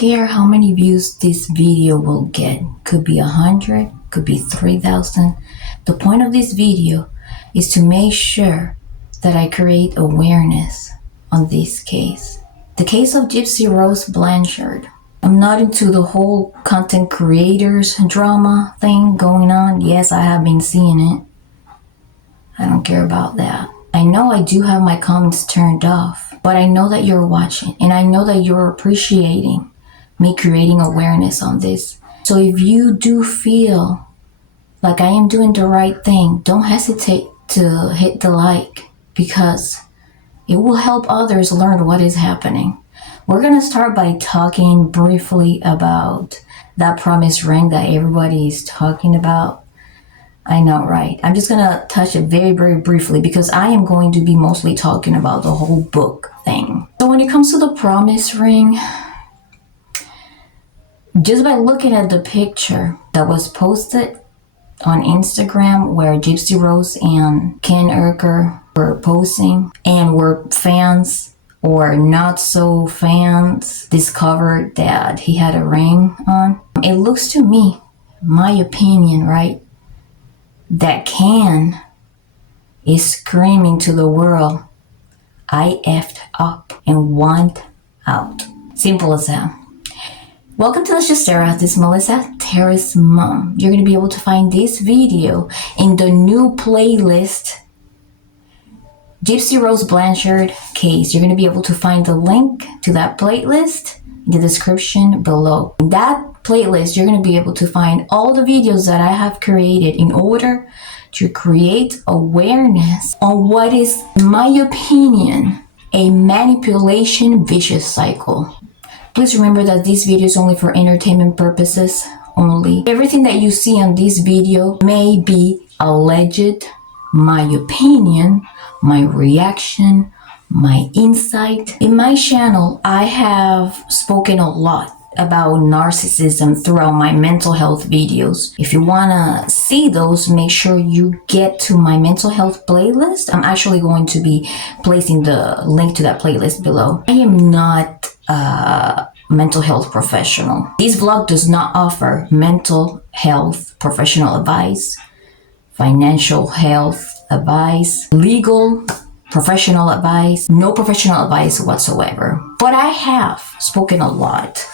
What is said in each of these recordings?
care how many views this video will get. Could be 100, could be 3,000. The point of this video is to make sure that I create awareness on this case. The case of Gypsy Rose Blanchard. I'm not into the whole content creators drama thing going on. Yes, I have been seeing it. I don't care about that. I know I do have my comments turned off, but I know that you're watching and I know that you're appreciating me creating awareness on this. So if you do feel like I am doing the right thing, don't hesitate to hit the like, because it will help others learn what is happening. We're going to start by talking briefly about that promise ring that everybody is talking about. I know, right? I'm just going to touch it very, very briefly because I am going to be mostly talking about the whole book thing. So when it comes to the promise ring, just by looking at the picture that was posted on Instagram where Gypsy Rose and Ken Urker were posing and were fans or not so fans discovered that he had a ring on, it looks to me, my opinion, right, that Ken is screaming to the world, I effed up and want out. Simple as that. Welcome to Let's Just Stare At This, Melissa, Terrace Mom. You're going to be able to find this video in the new playlist, Gypsy Rose Blanchard case. You're going to be able to find the link to that playlist in the description below. In that playlist, you're going to be able to find all the videos that I have created in order to create awareness on what is, in my opinion, a manipulation vicious cycle. Please remember that this video is only for entertainment purposes only. Everything that you see on this video may be alleged, my opinion, my reaction, my insight. In my channel, I have spoken a lot about narcissism throughout my mental health videos. If you want to see those, make sure you get to my mental health playlist. I'm actually going to be placing the link to that playlist below. I am not a mental health professional. This vlog does not offer mental health professional advice, financial health advice, legal professional advice, no professional advice whatsoever. But I have spoken a lot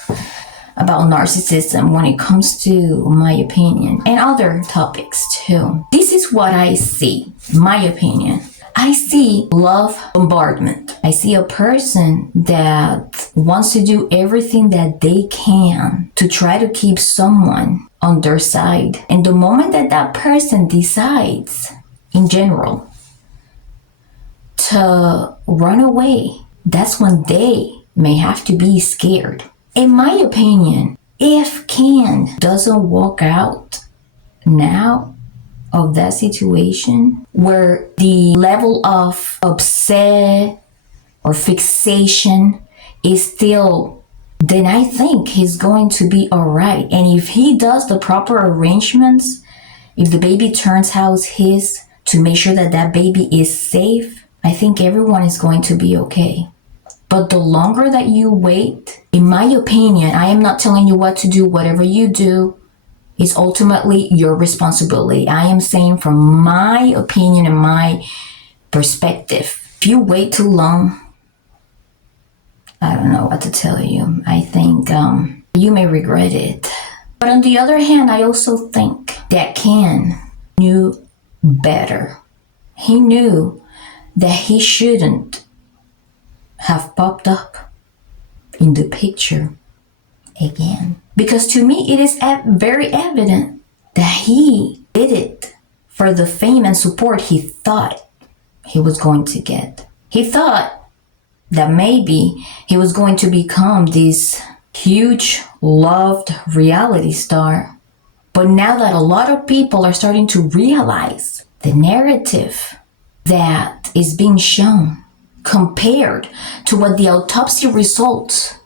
about narcissism when it comes to my opinion and other topics too. This is what I see, my opinion. I see love bombardment. I see a person that wants to do everything that they can to try to keep someone on their side. And the moment that that person decides, in general, to run away, that's when they may have to be scared. In my opinion, if Ken doesn't walk out now of that situation where the level of upset or fixation is still, then I think he's going to be all right. And if he does the proper arrangements, if the baby turns out his, to make sure that that baby is safe, I think everyone is going to be okay. But the longer that you wait, in my opinion, I am not telling you what to do. Whatever you do is ultimately your responsibility. I am saying from my opinion and my perspective, if you wait too long, I don't know what to tell you. I think you may regret it. But on the other hand, I also think that Ken knew better. He knew that he shouldn't have popped up in the picture again. Because to me, it is very evident that he did it for the fame and support he thought he was going to get. He thought that maybe he was going to become this huge, loved reality star. But now that a lot of people are starting to realize the narrative that is being shown compared to what the autopsy results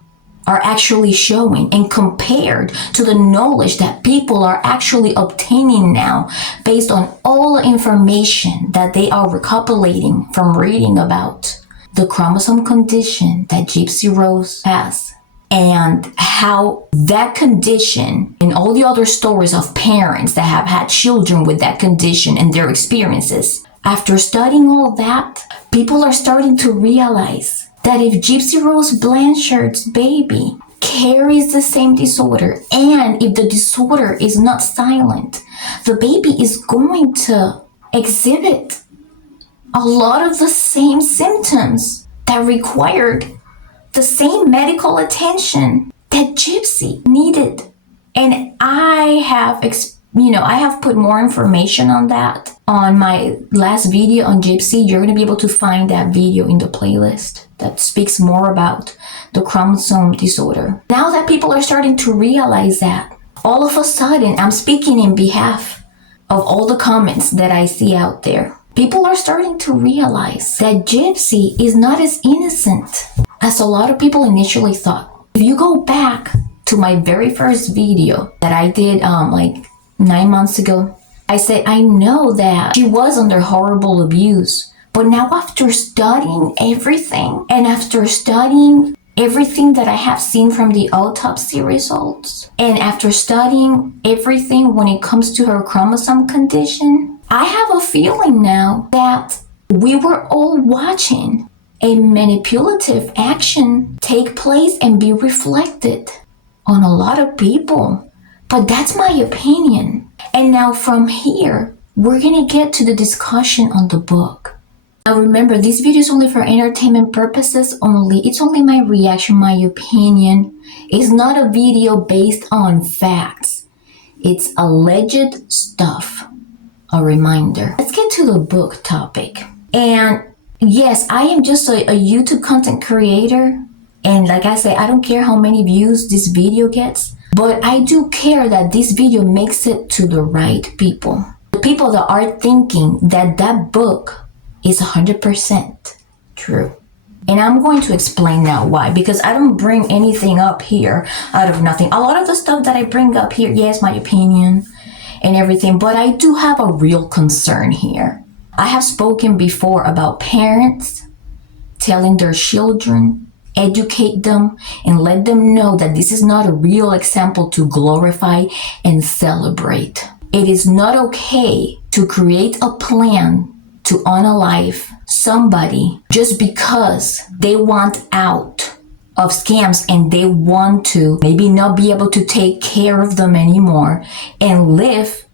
are actually showing, and compared to the knowledge that people are actually obtaining now based on all the information that they are recopilating from reading about the chromosome condition that Gypsy Rose has, and how that condition and all the other stories of parents that have had children with that condition and their experiences. After studying all that, people are starting to realize that if Gypsy Rose Blanchard's baby carries the same disorder, and if the disorder is not silent, the baby is going to exhibit a lot of the same symptoms that required the same medical attention that Gypsy needed. And I have put more information on that on my last video on Gypsy. You're going to be able to find that video in the playlist that speaks more about the chromosome disorder. Now that people are starting to realize that, all of a sudden, I'm speaking in behalf of all the comments that I see out there. People are starting to realize that Gypsy is not as innocent as a lot of people initially thought. If you go back to my very first video that I did like 9 months ago, I said I know that she was under horrible abuse. But now after studying everything, and after studying everything that I have seen from the autopsy results, and after studying everything when it comes to her chromosome condition, I have a feeling now that we were all watching a manipulative action take place and be reflected on a lot of people. But that's my opinion. And now from here, we're going to get to the discussion on the book. Now remember, this video is only for entertainment purposes only. It's only my reaction, my opinion. It's not a video based on facts. It's alleged stuff. A reminder. Let's get to the book topic. And yes, I am just a YouTube content creator. And like I say, I don't care how many views this video gets. But I do care that this video makes it to the right people. The people that are thinking that that book is 100% true. And I'm going to explain now why. Because I don't bring anything up here out of nothing. A lot of the stuff that I bring up here, yes, my opinion and everything. But I do have a real concern here. I have spoken before about parents telling their children, educate them, and let them know that this is not a real example to glorify and celebrate. It is not okay to create a plan to unalive somebody just because they want out of scams and they want to maybe not be able to take care of them anymore and live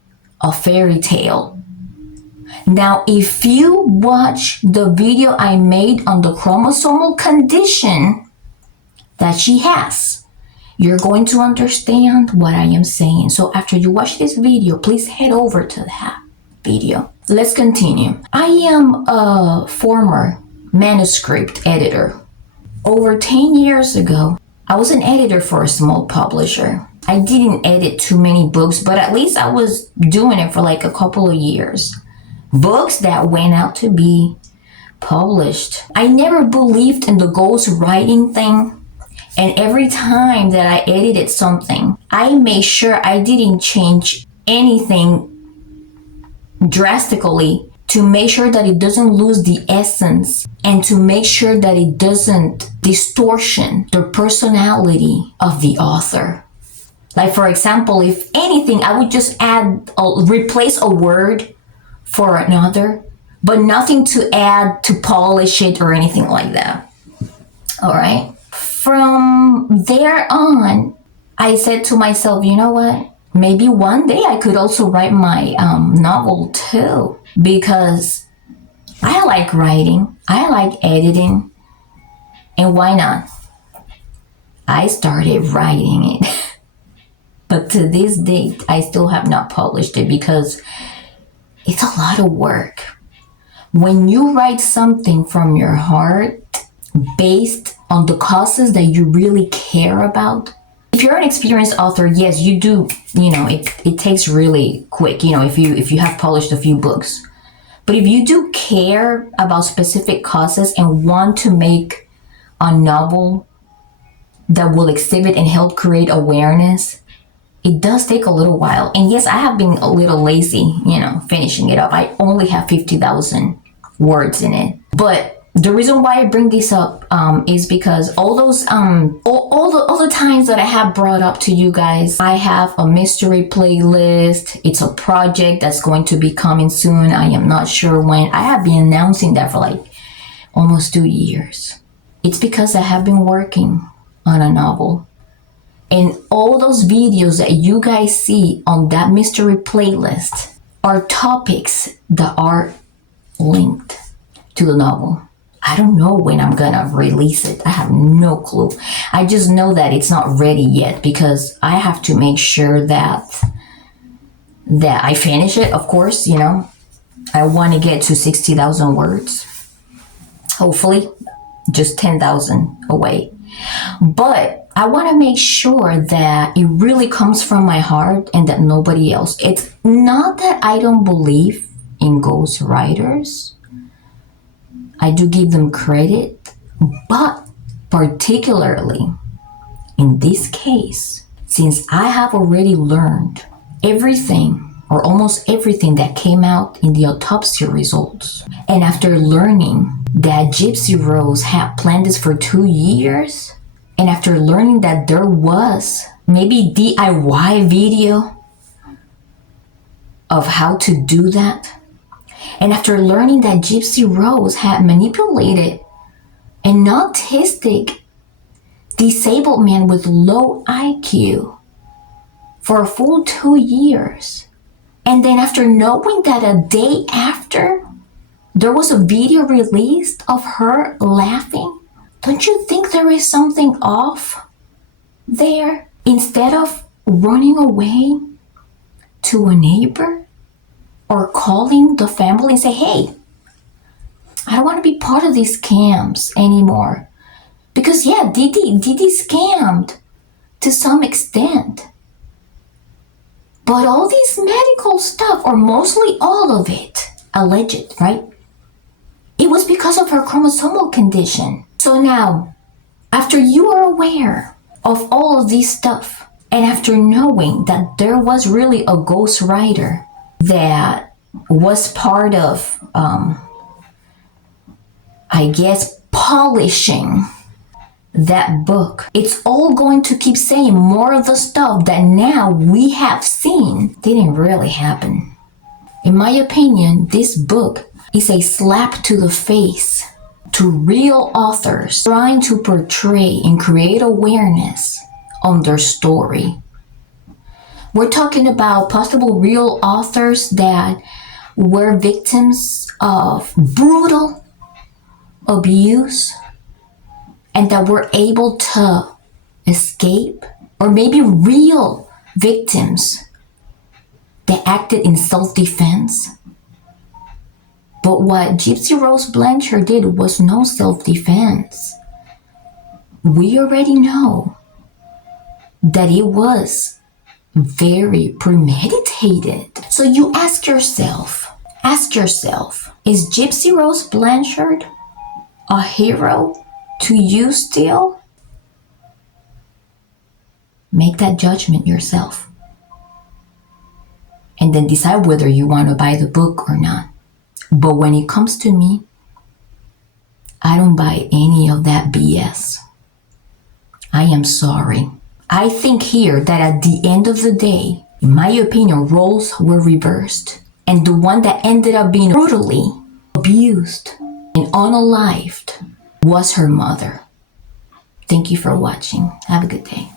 a fairy tale. Now, if you watch the video I made on the chromosomal condition that she has, you're going to understand what I am saying. So after you watch this video, please head over to that video. Let's continue. I am a former manuscript editor. Over 10 years ago, I was an editor for a small publisher. I didn't edit too many books, but at least I was doing it for like a couple of years. Books that went out to be published. I never believed in the ghost writing thing. And every time that I edited something, I made sure I didn't change anything drastically to make sure that it doesn't lose the essence and to make sure that it doesn't distortion the personality of the author. Like, for example, if anything, I would just replace a word for another, but nothing to add to polish it or anything like that. All right. From there on, I said to myself, you know what? Maybe one day I could also write my novel too, because I like writing, I like editing, and why not? I started writing it. But to this date, I still have not published it because it's a lot of work. When you write something from your heart, based on the causes that you really care about, if you're an experienced author, yes, you do, it takes really quick, if you have published a few books. But if you do care about specific causes and want to make a novel that will exhibit and help create awareness, it does take a little while. And yes, I have been a little lazy, finishing it up. I only have 50,000 words in it. But The reason why I bring this up is because all those all the times that I have brought up to you guys, I have a mystery playlist. It's a project that's going to be coming soon. I am not sure when. I have been announcing that for like almost 2 years. It's because I have been working on a novel. And all those videos that you guys see on that mystery playlist are topics that are linked to the novel. I don't know when I'm gonna release it. I have no clue. I just know that it's not ready yet because I have to make sure that I finish it, of course, you know. I want to get to 60,000 words. Hopefully, just 10,000 away. But I want to make sure that it really comes from my heart and that nobody else. It's not that I don't believe in ghostwriters. I do give them credit, but particularly in this case, since I have already learned everything or almost everything that came out in the autopsy results, and after learning that Gypsy Rose had planned this for 2 years, and after learning that there was maybe DIY video of how to do that, and after learning that Gypsy Rose had manipulated an autistic, disabled man with low IQ for a full 2 years, and then after knowing that a day after there was a video released of her laughing, don't you think there is something off there? Instead of running away to a neighbor or calling the family and say, hey, I don't want to be part of these scams anymore. Because yeah, Didi scammed to some extent. But all this medical stuff, or mostly all of it, alleged, right? It was because of her chromosomal condition. So now, after you are aware of all of this stuff, and after knowing that there was really a ghostwriter that was part of, I guess, polishing that book, it's all going to keep saying more of the stuff that now we have seen didn't really happen. In my opinion, this book is a slap to the face to real authors trying to portray and create awareness on their story. We're talking about possible real authors that were victims of brutal abuse and that were able to escape, or maybe real victims that acted in self-defense. But what Gypsy Rose Blanchard did was no self-defense. We already know that it was very premeditated. So you ask yourself, is Gypsy Rose Blanchard a hero to you still? Make that judgment yourself. And then decide whether you want to buy the book or not. But when it comes to me, I don't buy any of that BS. I am sorry. I think here that at the end of the day, in my opinion, roles were reversed. And the one that ended up being brutally abused and unalived was her mother. Thank you for watching. Have a good day.